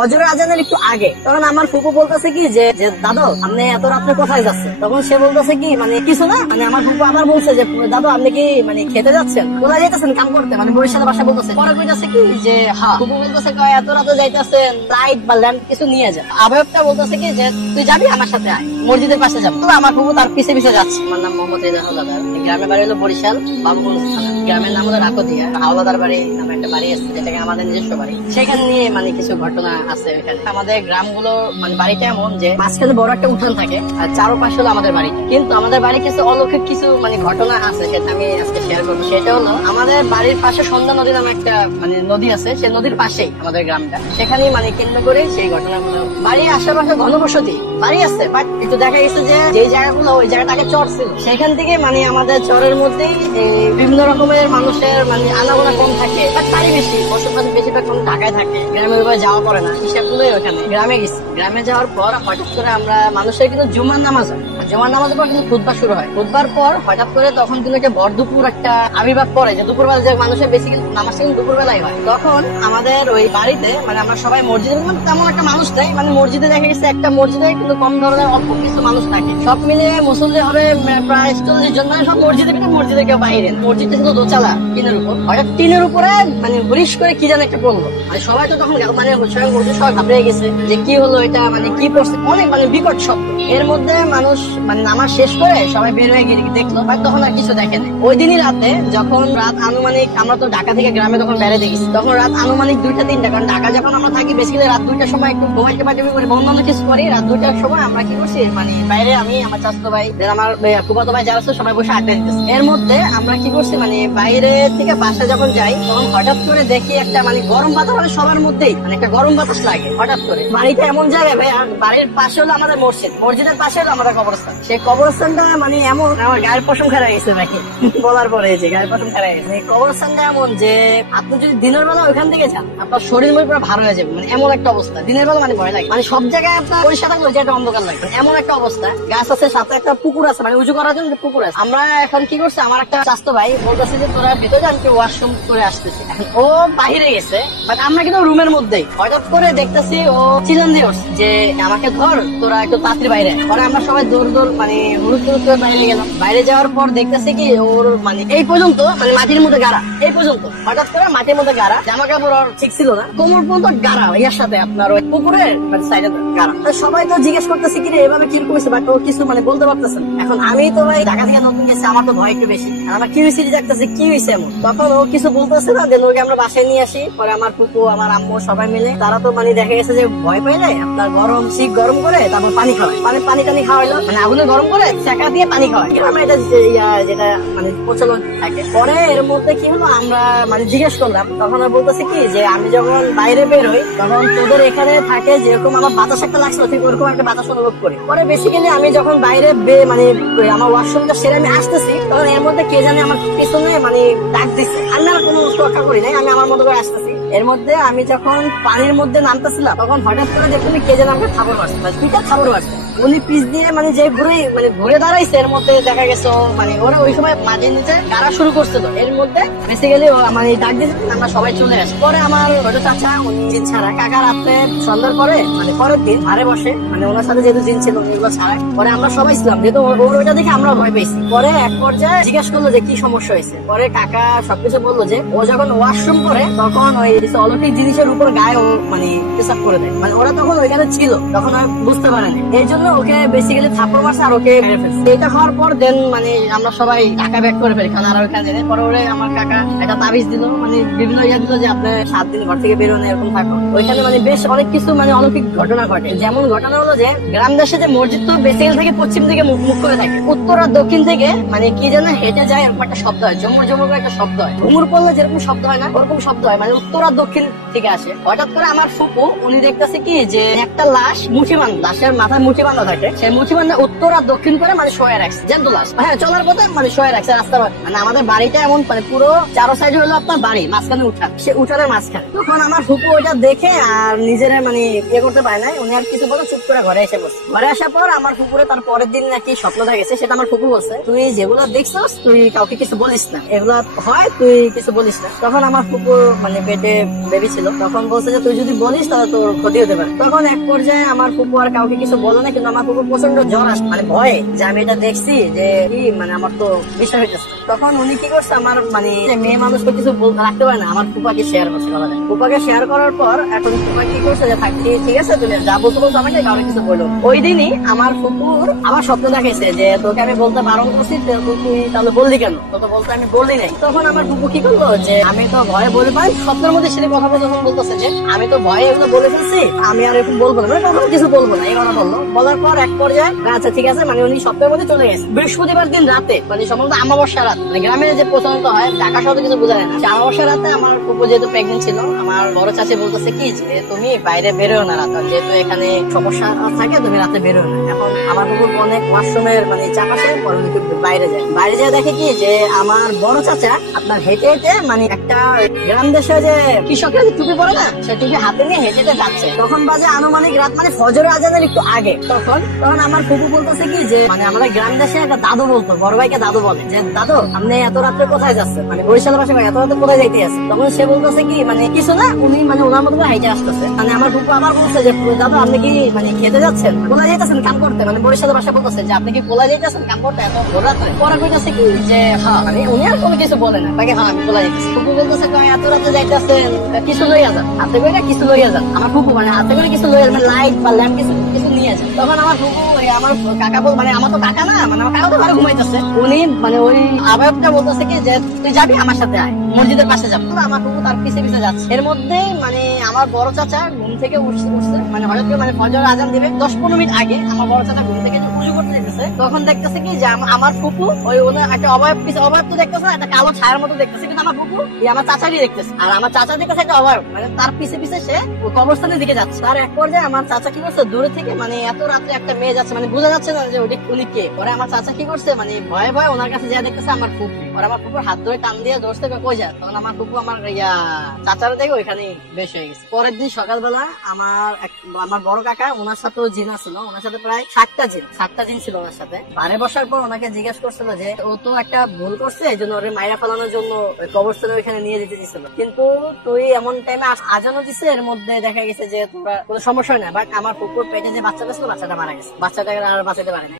ফজরের আজানের একটু আগে। তখন আমার ফুপু বলতেছে কি যে দাদু আপনি এত রাত্রে কোথায় যাচ্ছেন? তখন সে বলতেছে কি মানে কিছু না, মানে আমার ফুপু আবার বলছে যে দাদু আপনি কি মানে খেতে যাচ্ছেন, কোথায় যাইতেছেন কাম করতে, মানে বরিশালের ভাষা বলতেছে। পরে কইতাছে কি যে হ্যাঁ, ফুপু বলতেছে এত রাতে যাইতেছেন, লাইট বা ল্যাম্প কিছু নিয়ে যা। আবহাওয়াটা বলতেছে কি যে তুই যাবি আমার সাথে আয়, মসজিদের পাশে যাবো। তো আমার ফুপু তার পিছে পিছে যাচ্ছে। আমার নাম মোহাম্মদ রেজা হাওলাদার, গ্রামের বাড়ি হলো বরিশাল বাবুগঞ্জ থানা, গ্রামের নাম হলো রাকদিয়া। হাওলাদার বাড়ি নামে একটা বাড়ি আছে, যেটাকে আমাদের নিজস্ব বাড়ি। সেখানে নিয়ে মানে কিছু ঘটনা আছে এখানে। আমাদের গ্রামগুলো মানে বাড়িটা এমন যে মাঝখানে বড় একটা উঠান থাকে আর চারপাশে হলো আমাদের বাড়ি। কিন্তু আমাদের বাড়ি কিছু অলৌকিক কিছু মানে ঘটনা আছে, সেটা আমি আজকে শেয়ার করবো। সেটা হলো আমাদের বাড়ির পাশে সন্ধ্যা নদী নামে একটা মানে নদী আছে, সেই নদীর পাশেই আমাদের গ্রামটা। সেখানে মানে কেন্দ্র করে সেই ঘটনাগুলো। বাড়ির আশেপাশে ঘনবসতি বাড়ি আছে, বাট একটু দেখা গেছে যে যে জায়গাগুলো ওই জায়গাটাকে চর ছিল, সেখান থেকে মানে আমাদের চরের মধ্যেই বিভিন্ন রকমের মানুষের মানে আনাগোনা কম থাকে। তারই বেশি বসবাস বেশিরভাগ ঢাকায় থাকে, গ্রামে ওইভাবে যাওয়া পড়ে না। হিসাবগুলোই ওখানে। গ্রামে গেছি, গ্রামে যাওয়ার পর হঠাৎ করে আমরা মানুষের কিন্তু জুমার নামাজ হয়, জুমার নামাজের পর কিন্তু খুতবা শুরু হয়। খুতবার পর হঠাৎ করে তখন কিন্তু একটা ভর দুপুর একটা আবির্ভাব পড়ে, যে দুপুরবেলা যে মানুষের বেশি কিন্তু নামাজটা কিন্তু দুপুরবেলায় হয়। তখন আমাদের ওই বাড়িতে মানে আমরা সবাই মসজিদে তেমন একটা মানুষ নেই, মানে মসজিদে দেখা গেছে একটা মসজিদে কিন্তু কম ধরনের অল্প কিছু মানুষ থাকে। সব মিলিয়ে মুসল্লি হবে প্রায় 40 জন, মানে সব মসজিদে কিন্তু মসজিদে কেউ বাইরে। মসজিদটা কিন্তু দোচালা টিনের উপর, হঠাৎ টিনের উপরে মানে হুরিশ করে কি যেন একটা পড়লো। মানে সবাই তো তখন মানে সবাই ঘাবড়ে গেছে যে কি হলো এটা, মানে কি পড়ছে, অনেক মানে বিকট শব্দ। এর মধ্যে মানুষ মানে নামাজ শেষ করে সবাই বের হয়ে গিয়ে দেখলো, বাট তখন আর কিছু দেখে নাই। ওই দিনই রাতে যখন রাত আনুমানিক, আমরা তো ঢাকা থেকে গ্রামে তখন বেড়াতে গেছি, তখন রাত আনুমানিক 2টা-3টা, কারণ ঢাকা যখন আমরা থাকি বেসিক্যালি রাত 2টার সময় একটু ঘুমাইতে পারি করে অন্যান্য কিছু করি। রাত 2টার সময় আমরা কি করছি মানে বাইরে আমি আমার চাচাতো ভাই আমার ফুফাতো ভাই যারা আছে সবাই বসে আড্ডা দিতেছে। এর মধ্যে আমরা কি করছি মানে বাইরে থেকে বাসা যখন যাই তখন হঠাৎ করে দেখি একটা মানে গরম বাতাস, মানে সবার মধ্যেই মানে একটা গরম বাতাস লাগে হঠাৎ করে। বাড়িটা এমন জায়গায় ভাই, আর বাড়ির পাশে হলো আমাদের মসজিদ, মসজিদের পাশে হলো আমাদের কবরস্থান। সেই কবরস্থানটা মানে এমন আমার গায়ের পশম খাড়া গেছে নাকি বলার পরে, যে গায়ের পশম খাড়া গেছে। কবরস্থানটা এমন যে আপনি যদি দিনের বেলা ওইখান থেকে যান আপনার শরীর মনে পুরো ভার হয়ে যাবে, মানে এমন একটা অবস্থা। দিনের বেলা মানে ভয় লাগে, মানে সব জায়গায় আপনার পরিষ্কার থাকলে যেটা অন্ধকার লাগে, এমন একটা অবস্থা। গাছ আছে, সাথে একটা পুকুর আছে, মানে উঁচু করার জন্য পুকুর আছে। আমরা এখন কি করছি, আমার একটা চাচাতো ভাই বলতেছে যে তোরা ভেতরে যান, কেউ ওয়াশরুম করে আসতেছে। ও বাহিরে গেছে, বাট আমরা কিন্তু রুমের মধ্যেই। হঠাৎ করে দেখতেছি ও চিল্লান দিয়ে উঠছে যে আমাকে ধর, তোরা একটু তাড়াতাড়ি বাইরে। পরে আমরা সবাই দৌড় মানে হুড়ুদ করে বাইরে গেলাম। বাইরে যাওয়ার পর দেখতেছি কি ওর মানে এই পর্যন্ত মানে মাটির মধ্যে গাড়া, এই পর্যন্ত হঠাৎ করে মাটির মধ্যে গাড়া, জামা কাপড় আর ঠিক ছিল না, কোমর পর্যন্ত গাড়া, ইয়ার সাথে আপনার ওই পুকুরের মানে সাইডে গাড়া। সবাই তো জিজ্ঞেস করতেছে কি রে এভাবে কিরকম হয়েছে, বাট ও কিছু মানে বলতে পারতেছে না। এখন আমি তো ভাই ঢাকা থেকে নতুন গেছি, আমার তো ভয় একটু বেশি, আমার কিউরিসিটি জাগতেছে কি হয়েছে এমন। তখন ও কিছু বলতেছে না, দেন ওকে আমরা বাসায় নিয়ে আসি। পরে আমার ফুপু আমার আম্মু সবাই মিলে, তারা তো মানে দেখা গেছে যে ভয় পাইলে আপনার গরম শিক গরম করে তারপর পানি খাওয়ায়, মানে পানি টানি খাওয়াইলো, মানে আগুনে গরম করে চাকা দিয়ে পানি খাওয়ায়। আমরা এটা যেটা মানে প্রচলন থাকে। পরে এর মধ্যে কি হলো, আমরা মানে জিজ্ঞেস করলাম, তখন বলতেছে কি যে আমি যখন বাইরে বের হই তখন তোদের এখানে থাকে যেরকম আমার বাতাস একটা লাগছিল ঠিক ওরকম একটা বাতাস অনুভব করি। পরে বেসিক্যালি আমি যখন বাইরে মানে আমার ওয়াশরুমটা সেরে আমি আসতেছি, তখন এর মধ্যে কে জানে আমার পেছনে মানে ডাক দিচ্ছে। আমি আর কোনো সুরক্ষা করি নাই, আমি আমার মতো করে আসতেছি। এর মধ্যে আমি যখন পানির মধ্যে নামতেছিলাম তখন হঠাৎ করে দেখুন কে যেন আমাকে থাপড় মারছে, দুইটা থাপড় মারছে। উনি পিছ দিয়ে মানে যে ঘুরে দাঁড়াইছে, এর মধ্যে দেখা গেছে মানে ওরা ওই সময় মাটির নিচে গাড়া শুরু করছিল। এর মধ্যে বেসিক্যালি মানে ডাক দিয়ে আমরা সবাই চলে আসি। পরে আমার ছোট চাচা উনি জিন ছাড়া কাকা রাত্রে সন্ধ্যার পরে মানে পরের দিন ঘরে বসে, মানে ওনার সাথে যেহেতু জিন ছিল ওগুলো ছাড়াই। পরে আমরা সবাই ছিলাম, যেহেতু ওর ওইটা দেখে আমরা ভয় পেয়েছি। পরে এক পর্যায়ে জিজ্ঞেস করলো যে কি সমস্যা হয়েছে। পরে কাকা সবকিছু বললো যে ও যখন ওয়াশরুম করে তখন ওই অলৌকিক জিনিসের উপর গায়ে ও মানে পেশাব করে দেয়, মানে ওরা তখন ওইখানে ছিল, তখন আর বুঝতে পারেনি। এই জন্য ওকে বেসিক্যালি থাপ্পড় মারছে আর ওকে মেরে ফেলছে। এটা হওয়ার পর দেন মানে আমরা সবাই ঢাকা ব্যাক করে ফেলি, কারণ আর ওইখানে পরে ওরে আমার কাকা একটা তাবিজ দিল, মানে বিভিন্ন ইয়া দিল যে আপনার 7 দিন ঘর থেকে বেরোনো এরকম থাকো। ওইখানে মানে বেশ অনেক কিছু মানে অলৌকিক ঘটনা ঘটে। যেমন ঘটনা হলো যে গ্রাম দেশে যে মসজিদ তো বেসিক্যালি থেকে পশ্চিম দিকে মুখ করে থাকে, উত্তর আর দক্ষিণ থেকে মানে কি যেন হেঁটে যায় এরকম একটা শব্দ হয়, জমর জমর করে একটা শব্দ হয়। ঘুমুর পড়লে যেরকম শব্দ হয় না ওরকম শব্দ হয়, মানে উত্তর আর দক্ষিণ থেকে আসে। হঠাৎ করে আমার ফুপু উনি দেখতেছে কি যে একটা লাশ মুঠি বান্ধা, লাশের মাথায় মুঠি বান্ধা থাকে, সেই মুঠি বান্ধা উত্তর আর দক্ষিণ করে মানে শোয়া রাখছে, জ্যান্ত লাশ। হ্যাঁ, চলার পথে মানে শোয়া রাখছে রাস্তা। মানে আমাদের বাড়িটা এমন মানে পুরো চারো সাইড হলো আপনার বাড়ি, মাঝখানে উঠান, সে উঠানের মাঝখানে। তখন আমার ফুপু ওইটা দেখে আর নিজের মানে ইয়ে করতে পারে নাই, উনি আর কিছু বলে চুপ করে ঘরে এসে বসে। ঘরে আসার পর আমার ফুপুরে তার পরের দিন নাকি স্বপ্ন দেখেছে, সেটা আমার ফুপু বলছে তুই যেগুলো দেখছস তুই কাউকে কিছু বলিস না, এগুলো হয় তুই কিছু বলিস না। তখন আমার ফুপুর মানে পেটে বেবি ছিল, ছিল, তখন বলছে যে তুই যদি বলিস তাহলে তোর ক্ষতি হতে পারে। তখন এক পর্যায়ে আমার ফুপু আর কাউকে কিছু বলে না, কিন্তু আমার ফুপু প্রচন্ড জ্বর আসে, মানে ভয়ে যে আমি এটা দেখছি যে কি মানে আমার তো বিশ্বাস হইতেছে। তখন উনি কি করছে, আমার মানে মেয়ে মানুষ তো কিছু রাখতে পারে না, আমার ফুপাকে শেয়ার করছে। ফুপাকে শেয়ার করার পর এখন ফুপা কি করছে যে থাকি ঠিক আছে তুমি যা বলছো বলছো, আমাকে কাউকে কিছু বললো। ওই দিনই আমার ফুপুর আমার স্বপ্ন দেখাইছে যে তোকে আমি বলতে বারণ করছি, তুই তাহলে বললি কেন? তো বলতে আমি বললি নাই। তখন আমার ফুপু কি করলো যে আমি তো ভয়ে বলে পাই, স্বপ্নের মধ্যে সেটা কথা বলতে বলতেছে যে আমি তো ভয়ে এগুলো বলে ফেলছি, আমি আর এখন বলবো না, মানে কখনো কিছু বলবো না, এই কথা বললো। বলার পর এক পর্যায়ে আচ্ছা ঠিক আছে, মানে উনি স্বপ্নের মধ্যে চলে গেছে। বৃহস্পতিবার দিন রাতে, মানে সম্ভবত আমাবস্যা রাত, মানে গ্রামের যে প্রচলিত হয়, ঢাকা শহরে কিছু বোঝা যায় না, আমাবস্যা রাতে আমার ফুপু যেহেতু প্রেগনেন্ট ছিল, আমার বড় চাচি বলতেছে কি যে তুমি বাইরে বেরোয় না রাত, যেহেতু এখানে সমস্যা থাকে তুমি রাতে বেরোয় না। এখন আমার ফুপুর অনেক ওয়াশরুমের মানে চাপাশে বাইরে যায়, বাইরে যায় দেখে কি যে আমার বড় চাচা আপনার হেঁটে হেঁটে মানে একটা গ্রাম দেশে যে কৃষকরা যে টুপি পরে না, সে টুপি হাতে নিয়ে হেঁটে হেঁটে যাচ্ছে। তখন বাজে আনুমানিক রাত মানে ফজরের আজানের একটু আগে। তখন আমার ফুপু বলতেছে কি যে মানে আমাদের গ্রাম দেশে একটা দাদু বলতো, বড় ভাইকে দাদু বলে, যে দাদু আপনি এত রাত্রে কোথায় যাচ্ছেন, মানে বরিশালের পাশে এত রাত্রে কোথায় যাইতে আছে? তখন সে বলতেছে কি মানে কিছু না, উনি মানে ওনার মতো হাইটে আসতেছে। মানে আমার ফুপু আবার বলছে যে দাদু আপনি কি মানে খেতে যাচ্ছেন, কোথায় যাইতেছেন কাম করতে? মানে বরিশালের পাশে বলতেছে যে আপনি কি কোথায় যাইতেছেন কাম করতে এত ভোর রাত্রে? পরে কইতেছে কি যে হ্যাঁ, মানে উনি আর কোনো কিছু বলে না, তাকে হ্যাঁ আমি কোথায় যাইতেছি। ফুপু বলতেছে এত রাত্রে যাইতেছেন, কিছু লইয়া যান, হাতে করে কিছু লইয়া যান। আমার ফুপু মানে হাতে করে কিছু লইয়া যান, লাইট বা ল্যাম্প কিছু কিছু নিয়ে যান। তখন আমার ফুপু আমার কাকা বল, মানে আমার তো কাকা না, মানে আমার কাকা তো ঘরে ঘুমাইতেছে, উনি মানে ওই আবাবটা বলতেছে কি যে তুই যাবি আমার সাথে আয়, মসজিদের পাশে যাবো। আমার ফুপু তার পিছে পিছে যাচ্ছে। এর মধ্যে মানে আমার বড় চাচা ঘুম থেকে উঠছে, মানে হঠাৎ করে মানে ফজর আজান দিবে 10-15 মিনিট আগে আমার বড় চাচা ঘুম থেকে উজু করতে যেতেছে। তখন দেখতেছে কি যে আমার ফুপু ওই ওনার একটা অবয়ব পিছে, অবয়ব তো দেখতেছে একটা কালো ছায়ার মতো দেখতেছে, কিন্তু আমার ফুপু আমার চাচারই দেখতেছে, আর আমার চাচা দেখতেছে একটা অবয়ব, মানে তার পিছে পিছে সে কবরস্থানের দিকে যাচ্ছে। তার এক পর্যায়ে আমার চাচা কি করছে, দূরে থেকে মানে এত রাত্রে একটা মেয়ে যাচ্ছে, মানে বোঝা যাচ্ছে না যে উনি কে। পরে আমার চাচা কি করছে, মানে ভয়ে ভয়ে ওনার কাছে যা দেখতেছে আমার ফুপু, আর আমার ফুপুর হাত ধরে টান দিয়ে ধরতে কই যায়। তখন আমার ফুপু আমার চাচারা দেখে ওইখানে বেশ হয়ে গেছে। পরের দিন সকালবেলা আমার বড় কাকা ওনার সাথে জিন ছিল, ওনার সাথে প্রায় 7টা জিন ছিল ওনার সাথে। পারে বসার পর ওনাকে জিজ্ঞেস করছিল যে ও তো একটা ভুল করছে, এই জন্য ওরে মাইরা ফেলানোর জন্য কবরস্থানে ওইখানে নিয়ে যেতে দিছিল, কিন্তু তুই এমন টাইমে আজানও দিছে, এর মধ্যে দেখা গেছে যে তোমরা কোনো সমস্যা হয় না। বাট আমার ফুপুর পেটে যে বাচ্চাটা ছিল, বাচ্চাটা মারা গেছে, বাচ্চাটাকে আর বাঁচাতে পারে না।